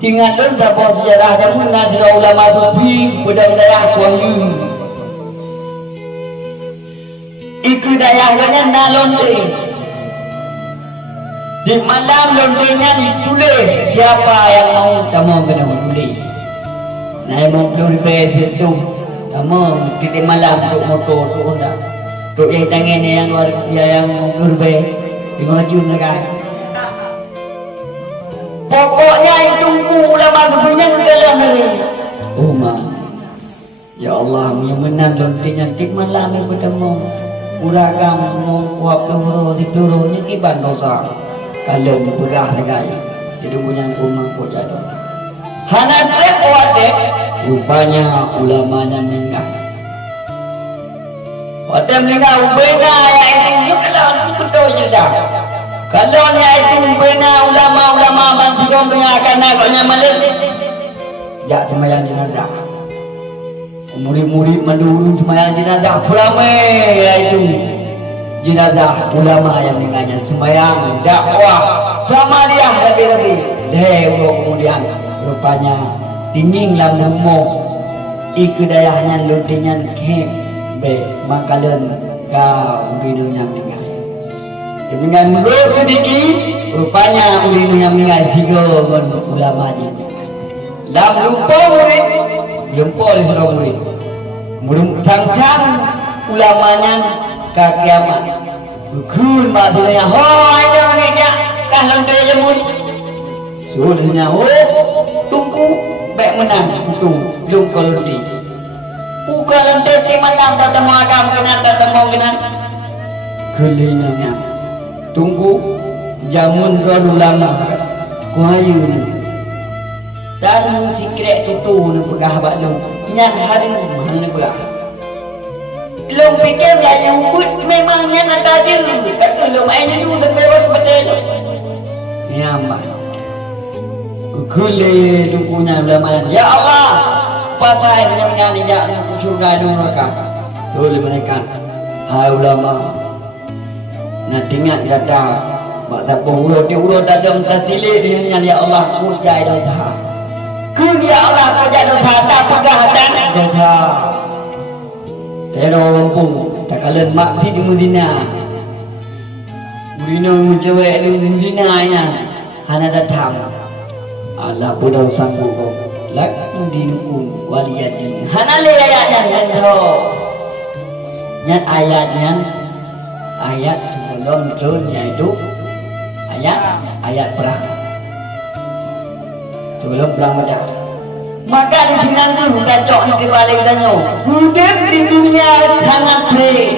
Ingat dan sahabat sejarah jamun nazar ulama sufi pedang dayah kuayu. Iku dayah ganyan na lonte. Di malam lontenya ditulis siapa yang mau tamu kena tulis. Nah mau tulis itu tamu kita malam untuk motor tu Honda. Tu yang tangan yang luar yang tulis di maju mereka. Pokoknya itu ulama sufinya segala hari. Oh man, ya Allah, yang menang lontenya di malam yang bertemu. Uragam mau kuap tuhro di tuhronya kiban dosa. Kalau berah dengan jadi punya rumah kau jadi. Hana trek kuatek, rupanya ulamanya meninggal. Waktu meninggal ubena yang itu kalau betul juga. Kalau ni itu ubena ulama bantuan punya akan agaknya malam. Jak semayang jenazah. Murid-murid mendulu semayang jenazah beramai itu. Jenazah ulama yang meninggalnya sembahyang dakwah sama dia lebih-lebih dewa kemudian rupanya tinggi lam nemo iku dayahnya lutinyan kem be makalan ka ulinunya meninggal dengan menurut sedikit rupanya ulinunya meninggal tiga ulamanya lam lupa murid jumpa oleh seorang murid sang-sang ulamanya kakiamat Bukun maksudnya hoi jangannya kalau dia jemut suruhnya tunggu baik menang itu belum kalau di bukan nanti malam datang makan kena datang mau kena kelihnya tunggu jamun dulu lama kuayu dan sikret tutu nak pegah abak lu nyan hari mana pegah belum fikir yang ukut memangnya nak tajuk kata lu main dulu sampai waktu betul ni amat kule dukunya ulama ya Allah pasai dengan tidak nak surga dulu mereka boleh mereka hai ulama nak ingat kata mak siapa ulo tak ada mentah tilik dengan ya Allah kujai dosa ya Allah kujai dosa tak pegah dan dosa Tero lumpung tak kalian mak di Medina. Medina mencewek di Medina nya. Hana datang. Allah pun sanggup. Lak dinukum waliyadin. Hana le ayatnya nendo. Nyat ayatnya ayat sebelum turunnya itu ayat perang. Sebelum perang Badar. Maka di sini nanti kacau di balik danau. Hidup di dunia sangat baik.